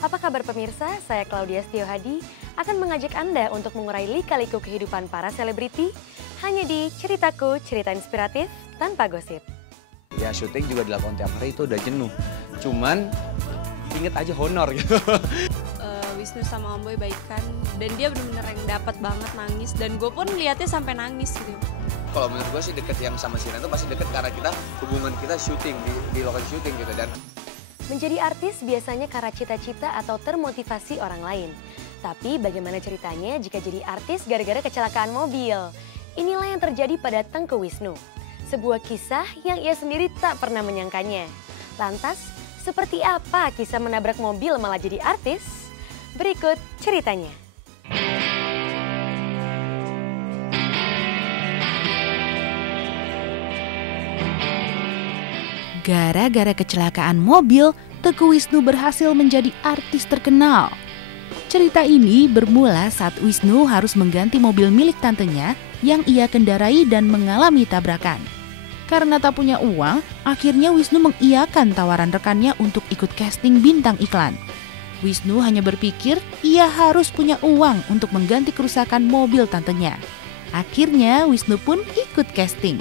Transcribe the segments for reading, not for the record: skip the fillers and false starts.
Apa kabar pemirsa? Saya Claudia Setiohadi akan mengajak Anda untuk mengurai lika-liku kehidupan para selebriti hanya di Ceritaku, cerita inspiratif tanpa gosip. Ya syuting juga dilakukan tiap hari itu udah jenuh. Cuman inget aja honor gitu. Wisnu sama Om Boy baikan dan dia benar-benar yang dapat banget nangis dan gue pun lihatnya sampai nangis gitu. Kalau menurut gue sih deket yang sama Sina itu pasti deket karena hubungan kita syuting di lokasi syuting gitu. Dan menjadi artis biasanya karena cita-cita atau termotivasi orang lain. Tapi bagaimana ceritanya jika jadi artis gara-gara kecelakaan mobil? Inilah yang terjadi pada Tengku Wisnu. Sebuah kisah yang ia sendiri tak pernah menyangkanya. Lantas, seperti apa kisah menabrak mobil malah jadi artis? Berikut ceritanya. Gara-gara kecelakaan mobil, Tengku Wisnu berhasil menjadi artis terkenal. Cerita ini bermula saat Wisnu harus mengganti mobil milik tantenya yang ia kendarai dan mengalami tabrakan. Karena tak punya uang, akhirnya Wisnu mengiyakan tawaran rekannya untuk ikut casting bintang iklan. Wisnu hanya berpikir ia harus punya uang untuk mengganti kerusakan mobil tantenya. Akhirnya Wisnu pun ikut casting.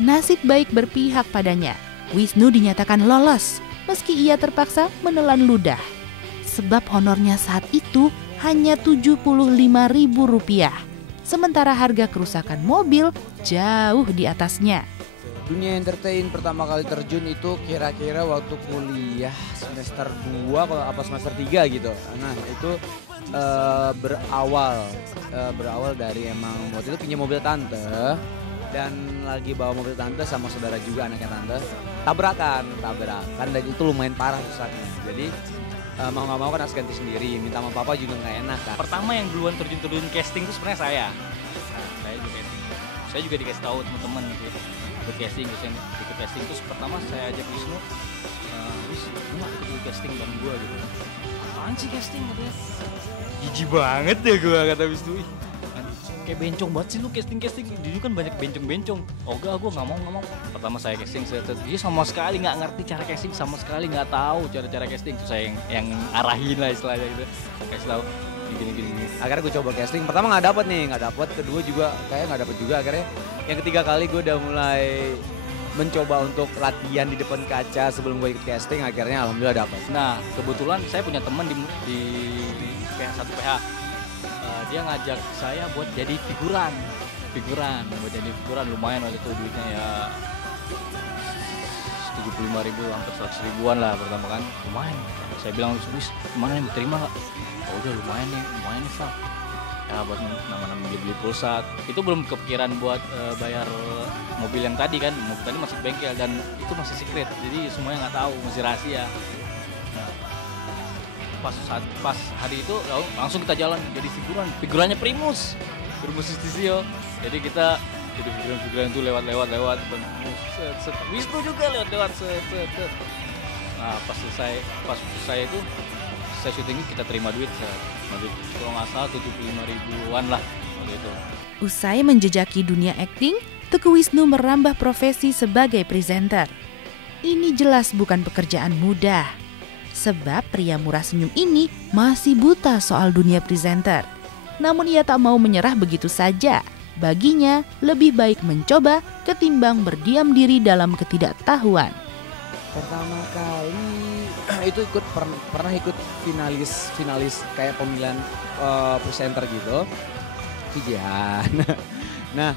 Nasib baik berpihak padanya. Wisnu dinyatakan lolos meski ia terpaksa menelan ludah. Sebab honornya saat itu hanya Rp75.000. Sementara harga kerusakan mobil jauh di atasnya. dunia entertain pertama kali terjun itu kira-kira waktu kuliah semester 2 kalau apa semester 3 gitu. Nah itu berawal dari emang waktu itu punya mobil tante dan lagi bawa mobil tante sama saudara juga anaknya tante tabrakan dan itu lumayan parah rusaknya. Jadi mau nggak mau kan harus ganti sendiri, minta sama papa juga nggak enak kan. Pertama yang duluan terjun casting itu sebenarnya saya. Saya juga dikasih tahu teman-teman gitu ikut casting, ikut casting terus pertama saya ajak Wisnu, lu nggak ikut casting bareng gue gitu. Apaan sih casting katanya? Jijik banget deh gue kata Wisnu. Kayak bencong banget sih lu casting, dulu kan banyak bencong. Oh enggak, gue nggak mau. Pertama saya casting, dia sama sekali nggak ngerti cara casting, sama sekali nggak tahu cara casting. Terus saya yang arahin lah istilahnya gitu, kasih tahu gini. Akhirnya gue coba casting, pertama nggak dapet, kedua juga kayak nggak dapet juga. Akhirnya yang ketiga kali gue udah mulai mencoba untuk latihan di depan kaca sebelum gue ikut casting, akhirnya alhamdulillah dapet. Nah kebetulan saya punya teman di PH 1 PH. Dia ngajak saya buat jadi figuran lumayan waktu itu duitnya ya 75.000 hampir 100.000-an lah pertama kan, lumayan. Saya bilang Wis gimana nih, terima nggak? Oh udah lumayan nih Sal. Ya buat nama-nama beli pulsa itu belum kepikiran buat bayar mobil yang tadi kan, mobil tadi masih bengkel dan itu masih secret jadi semuanya nggak tahu, masih rahasia. Pas hari itu langsung kita jalan jadi figurannya Primus Justisio. Jadi kita jadi figuran itu lewat Wisnu juga lewat. Nah pas selesai itu saya syutingnya kita terima duit kalau nggak salah 75.000-an lah waktu itu. Usai menjejaki dunia akting, Tengku Wisnu merambah profesi sebagai presenter. Ini jelas bukan pekerjaan mudah. Sebab pria murah senyum ini masih buta soal dunia presenter. Namun ia tak mau menyerah begitu saja. Baginya lebih baik mencoba ketimbang berdiam diri dalam ketidaktahuan. Pertama kali itu pernah ikut finalis kayak pemilihan presenter gitu, Pijian. Nah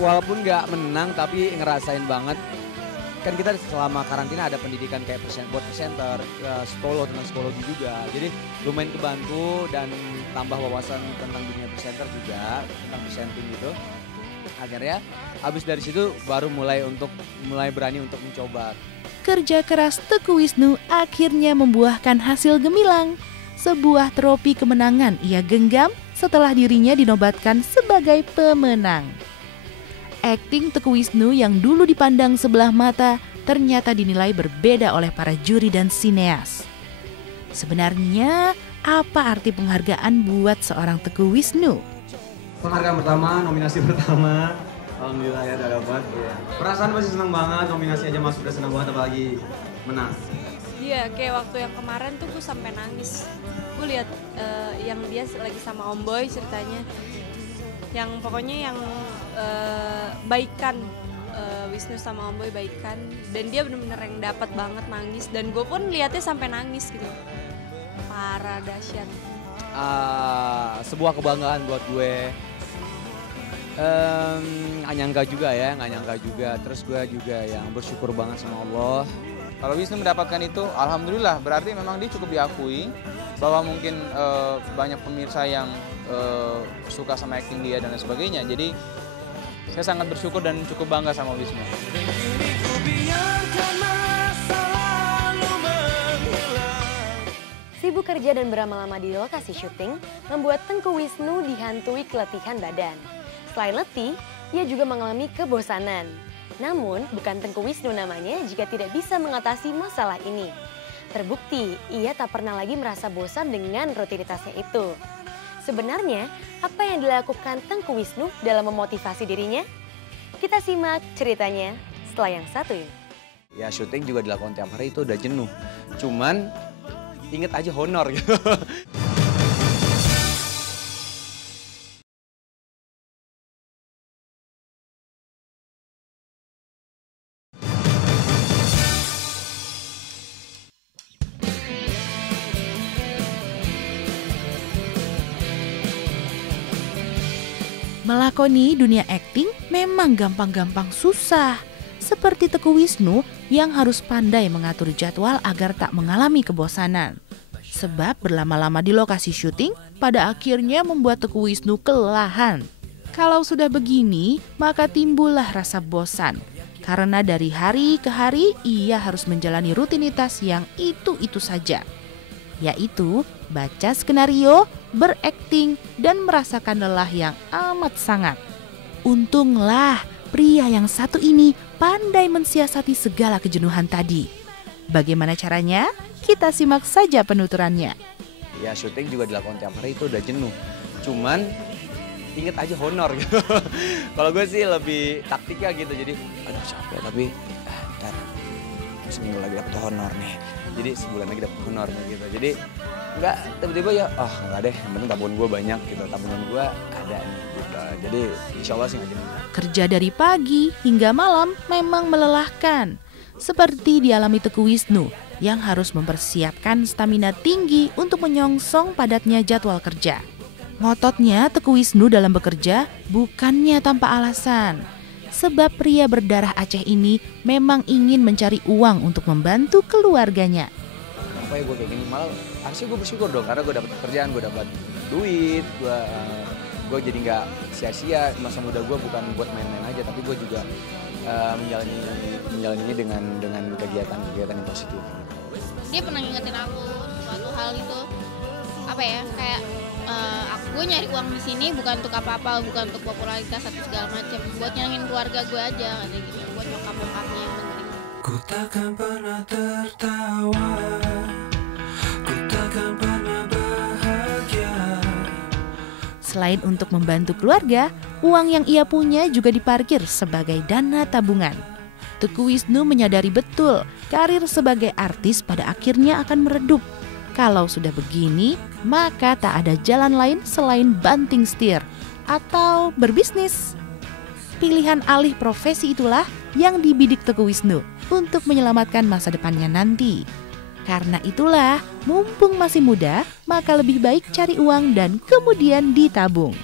walaupun nggak menang tapi ngerasain banget. Kan kita selama karantina ada pendidikan kayak buat presenter, tentang psikologi juga. Jadi lumayan kebantu dan tambah wawasan tentang dunia presenter juga, tentang presenting gitu. Akhirnya habis dari situ baru mulai berani untuk mencoba. Kerja keras Tengku Wisnu akhirnya membuahkan hasil gemilang. Sebuah trofi kemenangan ia genggam setelah dirinya dinobatkan sebagai pemenang. Akting Tengku Wisnu yang dulu dipandang sebelah mata ternyata dinilai berbeda oleh para juri dan sineas. Sebenarnya apa arti penghargaan buat seorang Tengku Wisnu? Penghargaan pertama, nominasi pertama, alhamdulillah ya udah dapat. Perasaan masih senang banget, nominasi aja masuk udah senang banget apalagi menang. Iya, kayak waktu yang kemarin tuh gue sampai nangis. Gue lihat yang dia lagi sama Om Boy ceritanya, yang pokoknya yang baikan, Wisnu sama Om Boy baikan, dan dia bener-bener yang dapat banget nangis, dan gue pun lihatnya sampai nangis gitu. Parah, dahsyat. Sebuah kebanggaan buat gue. Nggak nyangka juga. Terus gue juga yang bersyukur banget sama Allah. Kalau Wisnu mendapatkan itu, alhamdulillah, berarti memang dia cukup diakui bahwa mungkin banyak pemirsa yang suka sama acting dia dan lain sebagainya. Jadi saya sangat bersyukur dan cukup bangga sama Wisnu. Sibuk kerja dan berlama-lama di lokasi syuting membuat Tengku Wisnu dihantui keletihan badan. Selain letih, ia juga mengalami kebosanan. Namun, bukan Tengku Wisnu namanya jika tidak bisa mengatasi masalah ini. Terbukti, ia tak pernah lagi merasa bosan dengan rutinitasnya itu. Sebenarnya, apa yang dilakukan Tengku Wisnu dalam memotivasi dirinya? Kita simak ceritanya setelah yang satu ini. Ya syuting juga dilakukan tiap hari itu udah jenuh. Cuman inget aja honor gitu. Melakoni dunia akting memang gampang-gampang susah. Seperti Tengku Wisnu yang harus pandai mengatur jadwal agar tak mengalami kebosanan. Sebab berlama-lama di lokasi syuting pada akhirnya membuat Tengku Wisnu kelelahan. Kalau sudah begini, maka timbullah rasa bosan. Karena dari hari ke hari ia harus menjalani rutinitas yang itu-itu saja. Yaitu baca skenario, berakting, dan merasakan lelah yang amat sangat. Untunglah pria yang satu ini pandai mensiasati segala kejenuhan tadi. Bagaimana caranya? Kita simak saja penuturannya. Ya syuting juga dilakukan tiap hari itu udah jenuh. Cuman inget aja honor gitu. Kalau gue sih lebih taktiknya gitu. Jadi aduh capek tapi ntar seminggu lagi dapet honor nih. Jadi sebulan lagi dapet honor nih gitu. Jadi enggak tiba-tiba ya enggak deh, yang penting tabungan gue banyak gitu. Tabungan gue ada nih gitu. Jadi insya Allah sih nggak jenuh. Kerja dari pagi hingga malam memang melelahkan. Seperti dialami Tengku Wisnu yang harus mempersiapkan stamina tinggi untuk menyongsong padatnya jadwal kerja. Ngototnya Tengku Wisnu dalam bekerja bukannya tanpa alasan. Sebab pria berdarah Aceh ini memang ingin mencari uang untuk membantu keluarganya. Apa ya gue kayak gini, malah harusnya gue bersyukur dong karena gue dapat pekerjaan, gue dapat duit, gue jadi nggak sia-sia masa muda gue, bukan buat main-main aja, tapi gue juga menjalaninya dengan kegiatan yang positif. Dia pernah ngingetin aku suatu hal itu, apa ya, kayak gue nyari uang di sini bukan untuk apa-apa, bukan untuk popularitas atau segala macam, buat nyenengin keluarga gue aja, katanya gitu, buat nyokap-nyokapnya yang penting. Ku takkan pernah tertawa, ku takkan pernah bahagia. Selain untuk membantu keluarga, uang yang ia punya juga diparkir sebagai dana tabungan. Tengku Wisnu menyadari betul karir sebagai artis pada akhirnya akan meredup. Kalau sudah begini, maka tak ada jalan lain selain banting setir atau berbisnis. Pilihan alih profesi itulah yang dibidik Tengku Wisnu untuk menyelamatkan masa depannya nanti. Karena itulah, mumpung masih muda, maka lebih baik cari uang dan kemudian ditabung.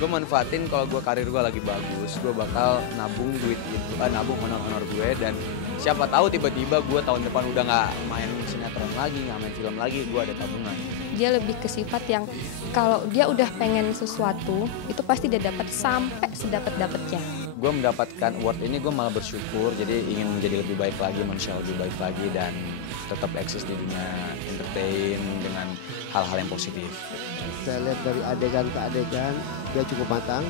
Gue manfaatin kalau gue karir gue lagi bagus, gue bakal nabung duit itu, nabung honor-honor gue, dan siapa tahu tiba-tiba gue tahun depan udah nggak main sinetron lagi, nggak main film lagi, gue ada tabungan. Dia lebih ke sifat yang kalau dia udah pengen sesuatu, itu pasti dia dapat sampai sedapat-dapatnya. Gue mendapatkan award ini, gue malah bersyukur, jadi ingin menjadi lebih baik lagi, manusia lebih baik lagi, dan tetap eksis di dunia entertain dengan hal-hal yang positif. Saya lihat dari adegan ke adegan, dia cukup matang.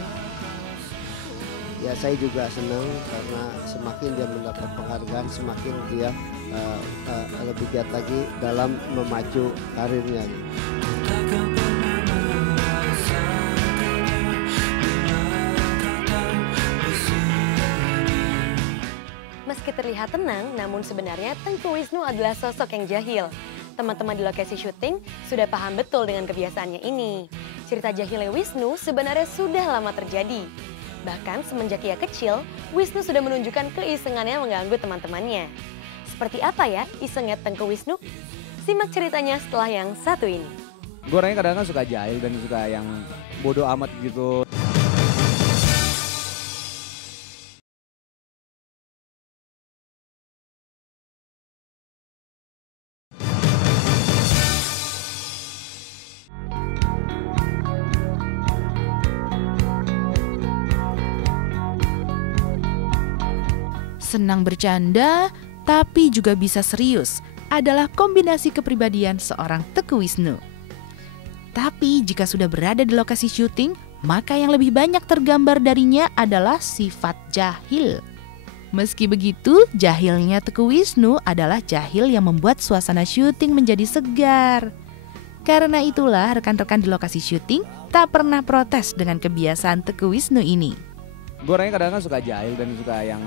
Ya saya juga senang karena semakin dia mendapat penghargaan, semakin dia lebih giat lagi dalam memacu karirnya. Meski terlihat tenang, namun sebenarnya Tengku Wisnu adalah sosok yang jahil. Teman-teman di lokasi syuting sudah paham betul dengan kebiasaannya ini. Cerita jahilnya Wisnu sebenarnya sudah lama terjadi. Bahkan semenjak ia kecil, Wisnu sudah menunjukkan keisengannya mengganggu teman-temannya. Seperti apa ya isengnya Tengku Wisnu? Simak ceritanya setelah yang satu ini. Gue orangnya kadang-kadang suka jahil dan suka yang bodoh amat gitu. Senang bercanda, tapi juga bisa serius adalah kombinasi kepribadian seorang Tengku Wisnu. Tapi jika sudah berada di lokasi syuting, maka yang lebih banyak tergambar darinya adalah sifat jahil. Meski begitu, jahilnya Tengku Wisnu adalah jahil yang membuat suasana syuting menjadi segar. Karena itulah rekan-rekan di lokasi syuting tak pernah protes dengan kebiasaan Tengku Wisnu ini. Gue orangnya kadang-kadang suka jahil dan suka yang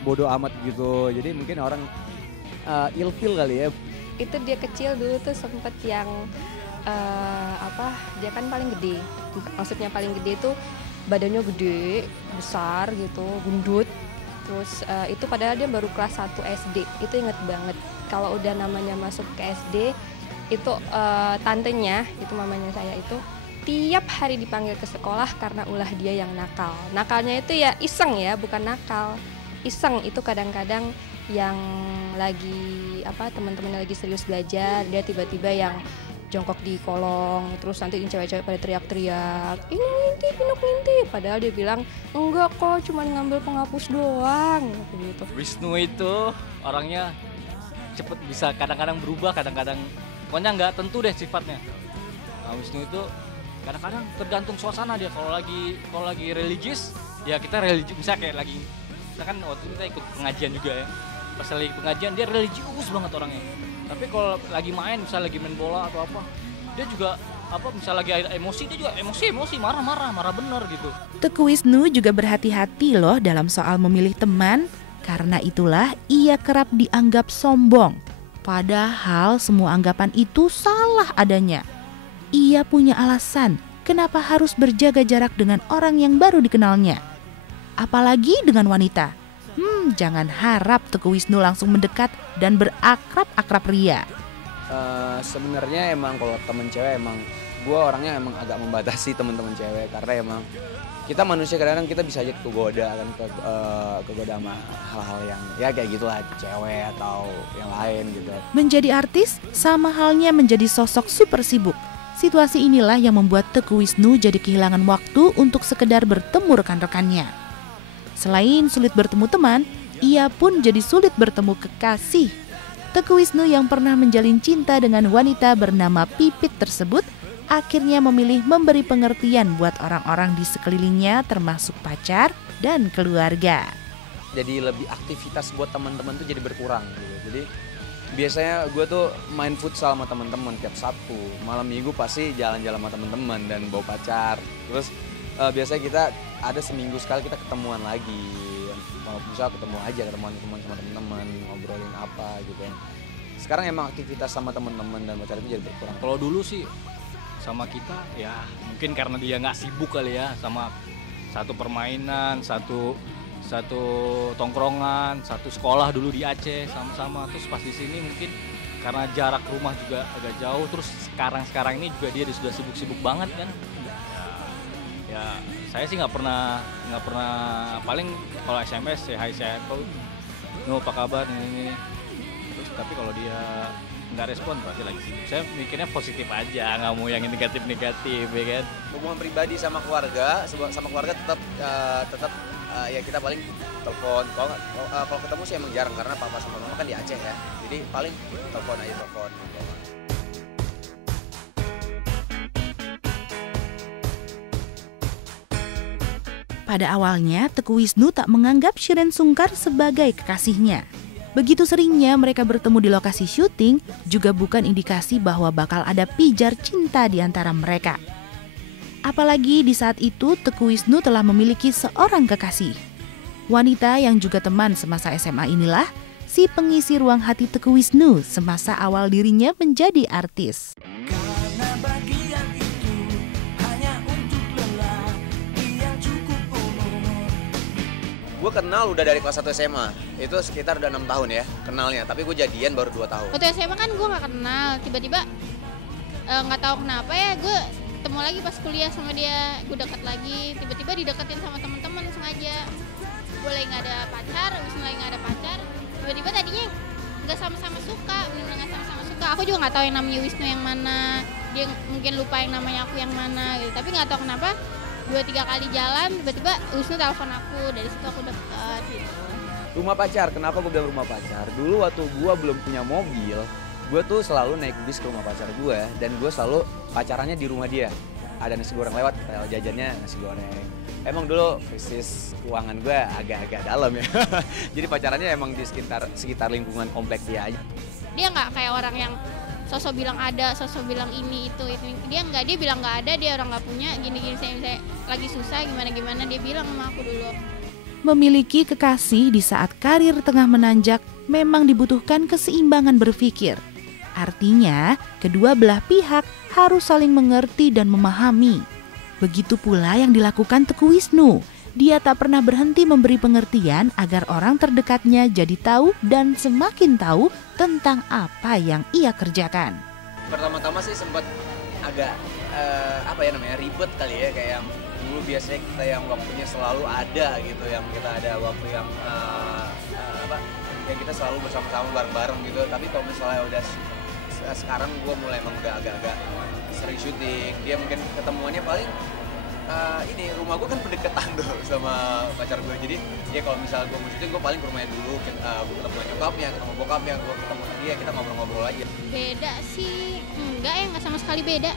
bodoh amat gitu. Jadi mungkin orang ilfil kali ya. Itu dia kecil dulu tuh sempet yang dia kan paling gede. Maksudnya paling gede tuh badannya gede, besar gitu, gendut. Terus itu padahal dia baru kelas 1 SD. Itu inget banget. Kalau udah namanya masuk ke SD, itu tantenya, itu mamanya saya itu tiap hari dipanggil ke sekolah karena ulah dia yang nakal. Nakalnya itu ya iseng ya, bukan nakal. Iseng itu kadang-kadang yang lagi teman-teman lagi serius belajar, dia tiba-tiba yang jongkok di kolong, terus nanti cewek-cewek pada teriak-teriak, ini ngintip, ngintip, padahal dia bilang enggak kok, cuma ngambil penghapus doang gitu. Wisnu itu orangnya cepet bisa kadang-kadang berubah, kadang-kadang pokoknya nggak tentu deh sifatnya. Nah, Wisnu itu kadang-kadang tergantung suasana dia. Kalau lagi religius ya kita religius, misalnya kayak lagi kita kan waktu kita ikut pengajian juga ya, pas lagi pengajian dia religius banget orangnya. Tapi kalau lagi main, misalnya lagi main bola atau apa, dia juga misalnya lagi ada emosi, dia juga emosi marah bener gitu. Tengku Wisnu juga berhati-hati loh dalam soal memilih teman, karena itulah ia kerap dianggap sombong. Padahal semua anggapan itu salah adanya. Ia punya alasan kenapa harus berjaga jarak dengan orang yang baru dikenalnya. Apalagi dengan wanita. Jangan harap Tengku Wisnu langsung mendekat dan berakrab-akrab ria. Sebenarnya emang kalau temen cewek emang gue orangnya emang agak membatasi teman-teman cewek, karena emang kita manusia kadang-kadang kita bisa aja kegoda kan, kegoda sama hal-hal yang ya kayak gitulah, cewek atau yang lain gitu. Menjadi artis sama halnya menjadi sosok super sibuk. Situasi inilah yang membuat Tengku Wisnu jadi kehilangan waktu untuk sekedar bertemu rekan-rekannya. Selain sulit bertemu teman, ia pun jadi sulit bertemu kekasih. Tengku Wisnu yang pernah menjalin cinta dengan wanita bernama Pipit tersebut akhirnya memilih memberi pengertian buat orang-orang di sekelilingnya termasuk pacar dan keluarga. Jadi lebih aktivitas buat teman-teman tuh jadi berkurang gitu. Jadi biasanya gue tuh main futsal sama teman-teman tiap Sabtu. Malam Minggu pasti jalan-jalan sama teman-teman dan bawa pacar. Terus biasanya kita ada seminggu sekali kita ketemuan lagi. Kalau bisa ketemuan sama teman-teman, ngobrolin apa gitu. Sekarang emang aktivitas sama teman-teman dan pacar itu jadi berkurang. Kalau dulu sih sama kita ya mungkin karena dia nggak sibuk kali ya, sama satu permainan, satu tongkrongan, satu sekolah dulu di Aceh sama-sama. Terus pas di sini mungkin karena jarak rumah juga agak jauh, terus sekarang ini juga dia sudah sibuk-sibuk banget kan. Ya saya sih nggak pernah paling kalau SMS say hi, say hello, no apa kabar ini. Terus tapi kalau dia nggak respon pasti lagi sibuk. Saya mikirnya positif aja, nggak mau yang negatif ya kan. Hubungan pribadi sama keluarga tetap ya kita paling telepon. Kalau ketemu sih emang jarang karena papa sama mama kan di Aceh ya. Jadi paling telepon. Pada awalnya, Tengku Wisnu tak menganggap Shireen Sungkar sebagai kekasihnya. Begitu seringnya mereka bertemu di lokasi syuting, juga bukan indikasi bahwa bakal ada pijar cinta di antara mereka. Apalagi di saat itu Tengku Wisnu telah memiliki seorang kekasih. Wanita yang juga teman semasa SMA inilah si pengisi ruang hati Teguh Wisnu semasa awal dirinya menjadi artis. Gue kenal udah dari kelas 1 SMA, itu sekitar udah 6 tahun ya kenalnya, tapi gue jadian baru 2 tahun. Waktu SMA kan gue gak kenal, tiba-tiba gak tahu kenapa ya gue ketemu lagi pas kuliah sama dia, gue dekat lagi, tiba-tiba dideketin sama teman-teman sengaja. Gue lagi gak ada pacar, Wisnu lagi gak ada pacar, tiba-tiba tadinya gak sama-sama suka, bener-bener gak sama-sama suka. Aku juga gak tahu yang namanya Wisnu yang mana, dia mungkin lupa yang namanya aku yang mana gitu, tapi gak tahu kenapa 2-3 kali jalan, tiba-tiba Wisnu telepon aku, dari situ aku deket gitu. Rumah pacar, kenapa gue bilang rumah pacar? Dulu waktu gue belum punya mobil, gue tuh selalu naik bis ke rumah pacar gue, dan gue selalu pacarannya di rumah dia. Ada nasi goreng lewat, jajannya nasi goreng. Emang dulu krisis keuangan gue agak-agak dalam ya, jadi pacarannya emang di sekitar lingkungan komplek dia aja. Dia nggak kayak orang yang sosok bilang ada, sosok bilang ini itu. Dia nggak, dia bilang nggak ada, dia orang nggak punya, gini-gini, saya lagi susah, gimana-gimana, dia bilang sama aku dulu. Memiliki kekasih di saat karir tengah menanjak memang dibutuhkan keseimbangan berpikir. Artinya, kedua belah pihak harus saling mengerti dan memahami. Begitu pula yang dilakukan Teguh Wisnu. Dia tak pernah berhenti memberi pengertian agar orang terdekatnya jadi tahu dan semakin tahu tentang apa yang ia kerjakan. Pertama-tama sih sempat agak ribet kali ya, kayak yang dulu biasanya kita yang waktunya selalu ada gitu, yang kita ada waktu yang yang kita selalu bersama-sama bareng-bareng gitu. Tapi kalau misalnya udah sekarang gue mulai emang udah agak-agak sering syuting, dia mungkin ketemuannya paling rumah gue kan berdekatan tuh sama pacar gue, jadi dia kalau misalnya gue mau syuting gue paling ke rumahnya dulu, gue ketemu nyokapnya, ketemu bokapnya, gue ketemu dia, kita ngobrol-ngobrol aja. Beda sih enggak ya, nggak sama sekali beda,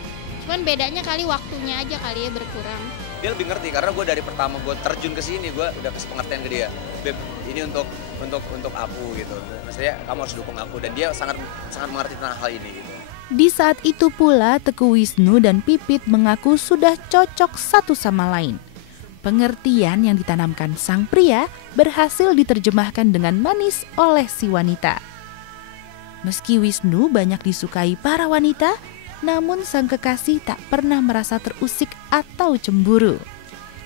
cuman bedanya kali waktunya aja kali ya berkurang. Dia lebih ngerti karena gue dari pertama gue terjun ke sini gue udah kasih pengertian ke dia, Beb, ini untuk aku gitu, maksudnya kamu harus dukung aku, dan dia sangat mengerti tentang hal ini gitu. Di saat itu pula Teguh Wisnu dan Pipit mengaku sudah cocok satu sama lain. Pengertian yang ditanamkan sang pria berhasil diterjemahkan dengan manis oleh si wanita. Meski Wisnu banyak disukai para wanita, namun sang kekasih tak pernah merasa terusik atau cemburu.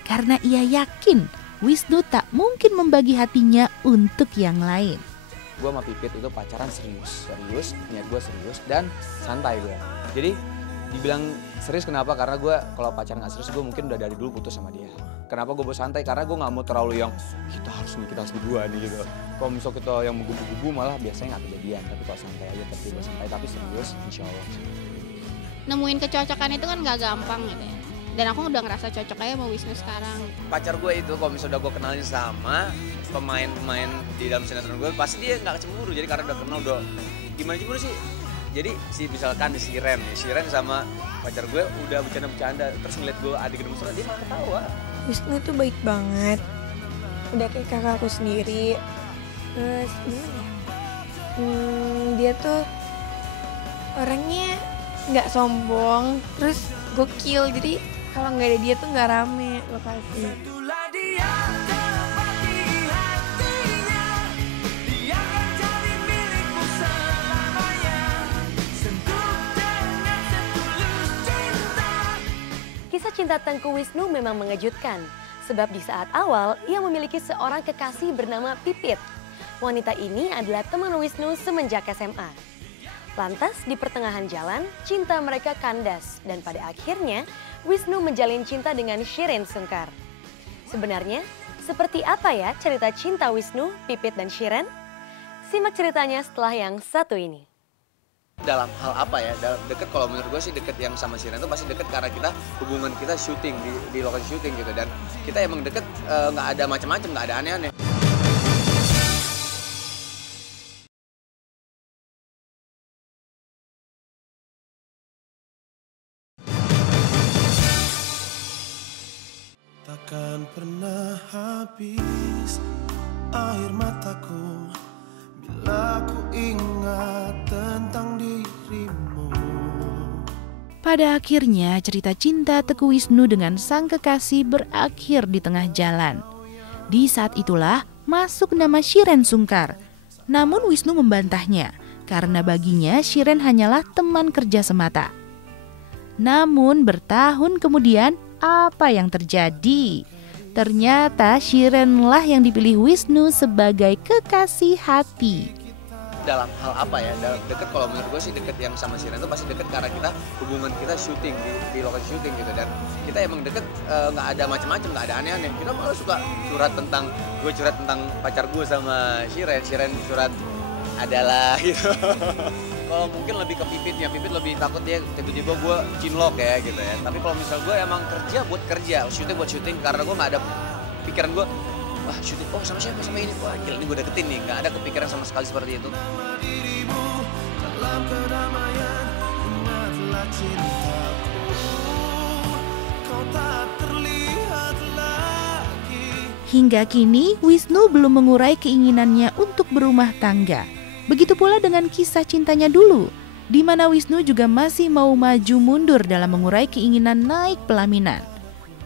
Karena ia yakin Wisnu tak mungkin membagi hatinya untuk yang lain. Gue sama Pipit itu pacaran serius, niat gue serius dan santai gue. Jadi dibilang serius kenapa? Karena gue kalau pacaran gak serius gue mungkin udah dari dulu putus sama dia. Kenapa gue santai? Karena gue gak mau terlalu yang kita harus berdua nih gitu. Kalau misal kita yang menggubu-gubu malah biasanya gak kejadian. Tapi kalau santai aja, gue santai tapi serius, insya Allah. Nemuin kecocokan itu kan gak gampang gitu ya. Dan aku udah ngerasa cocok aja sama Wisnu sekarang. Pacar gue itu kalau misalnya udah gue kenalin sama pemain-pemain di dalam sinetron gue, pasti dia nggak cemburu. Jadi karena udah kenal, udah gimana cemburu sih? Jadi misalkan di Shiren sama pacar gue udah bercanda-bercanda, terus ngeliat gue adegan mesra, dia malah ketawa. Wisnu tuh baik banget, udah kayak kakak aku sendiri. Terus gimana ya? Dia tuh orangnya nggak sombong, terus gokil, jadi kalau nggak ada dia tuh nggak rame lokasi. Kisah cinta Teguh Wisnu memang mengejutkan, sebab di saat awal ia memiliki seorang kekasih bernama Pipit. Wanita ini adalah teman Wisnu semenjak SMA. Lantas di pertengahan jalan, cinta mereka kandas dan pada akhirnya Wisnu menjalin cinta dengan Shiren Sungkar. Sebenarnya, seperti apa ya cerita cinta Wisnu, Pipit dan Shiren? Simak ceritanya setelah yang satu ini. Dalam hal apa ya? Dalam deket, kalau menurut gue sih deket yang sama Shiren itu pasti deket karena kita hubungan kita syuting di lokasi syuting gitu, dan kita emang deket, nggak ada macam-macam, nggak ada aneh-aneh. Takkan pernah habis air mataku bila ku ingat tentang dirimu. Pada akhirnya cerita cinta Teguh Wisnu dengan sang kekasih berakhir di tengah jalan. Di saat itulah masuk nama Shireen Sungkar. Namun Wisnu membantahnya karena baginya Shireen hanyalah teman kerja semata. Namun bertahun kemudian apa yang terjadi? Ternyata Shireen lah yang dipilih Wisnu sebagai kekasih hati. Dalam hal apa ya? Dalam deket, kalau menurut gue sih deket yang sama Shireen itu pasti deket karena kita hubungan kita syuting di lokasi syuting gitu, dan kita emang deket, nggak ada macam-macam, nggak ada aneh-aneh. Kita malah suka curhat tentang pacar gue sama Shireen curhat adalah gitu. Kalau mungkin lebih ke Pipitnya, Pipit lebih takut dia tiba-tiba gue cinlok ya gitu ya. Tapi kalau misal gue emang kerja buat kerja, syuting buat syuting, karena gue nggak ada pikiran gue, wah syuting, oh sama siapa, sama ini, wah gila ini gue deketin nih, nggak ada kepikiran sama sekali seperti itu. Hingga kini Wisnu belum mengurai keinginannya untuk berumah tangga. Begitu pula dengan kisah cintanya dulu, di mana Wisnu juga masih mau maju mundur dalam mengurai keinginan naik pelaminan.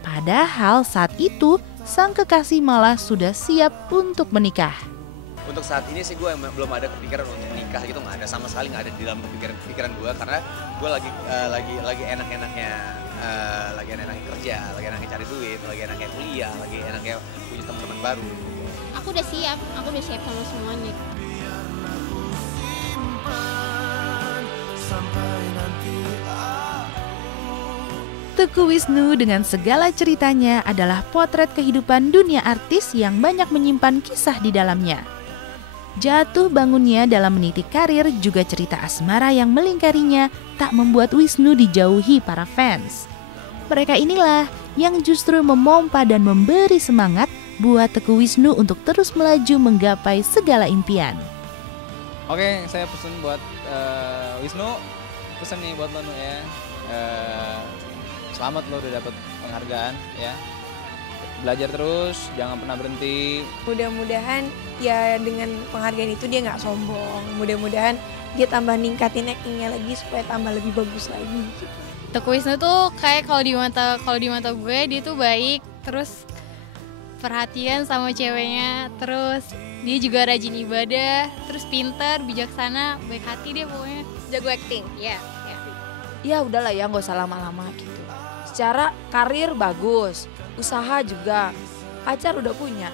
Padahal saat itu sang kekasih malah sudah siap untuk menikah. Untuk saat ini sih gue belum ada kepikiran untuk nikah gitu, nggak ada sama sekali, nggak ada di dalam pikiran gue, karena gue lagi enak-enaknya kerja, lagi enaknya cari duit, lagi enaknya kuliah, lagi enaknya punya teman-teman baru. Aku udah siap sama semuanya. Teguh Wisnu dengan segala ceritanya adalah potret kehidupan dunia artis yang banyak menyimpan kisah di dalamnya. Jatuh bangunnya dalam meniti karir juga cerita asmara yang melingkarinya tak membuat Wisnu dijauhi para fans. Mereka inilah yang justru memompa dan memberi semangat buat Teguh Wisnu untuk terus melaju menggapai segala impian. Oke, saya pesen buat Wisnu, pesen nih buat lo ya. Selamat lo udah dapet penghargaan ya. Belajar terus, jangan pernah berhenti. Mudah-mudahan ya dengan penghargaan itu dia nggak sombong. Mudah-mudahan dia tambah ningkatin actingnya lagi supaya tambah lebih bagus lagi. Teguh Wisnu tuh kayak kalau di mata gue dia tuh baik, terus perhatian sama ceweknya, terus dia juga rajin ibadah, terus pintar, bijaksana, baik hati dia pokoknya. Jago acting. Ya. Ya udahlah ya, nggak usah lama-lama gitu. Secara karir bagus, usaha juga, pacar udah punya,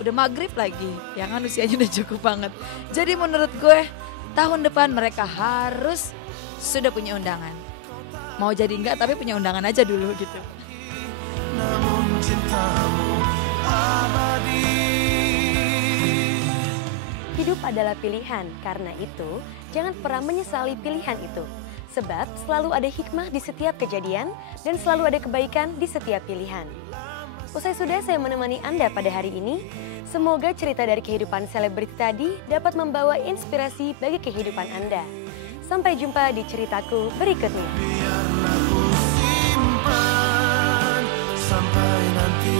udah maghrib lagi, ya kan usianya udah cukup banget. Jadi menurut gue tahun depan mereka harus sudah punya undangan. Mau jadi enggak tapi punya undangan aja dulu gitu. Namun cintamu abadi. Hidup adalah pilihan, karena itu jangan pernah menyesali pilihan itu. Sebab selalu ada hikmah di setiap kejadian dan selalu ada kebaikan di setiap pilihan. Usai sudah saya menemani Anda pada hari ini, semoga cerita dari kehidupan selebriti tadi dapat membawa inspirasi bagi kehidupan Anda. Sampai jumpa di ceritaku berikutnya. Biarlah ku simpan sampai nanti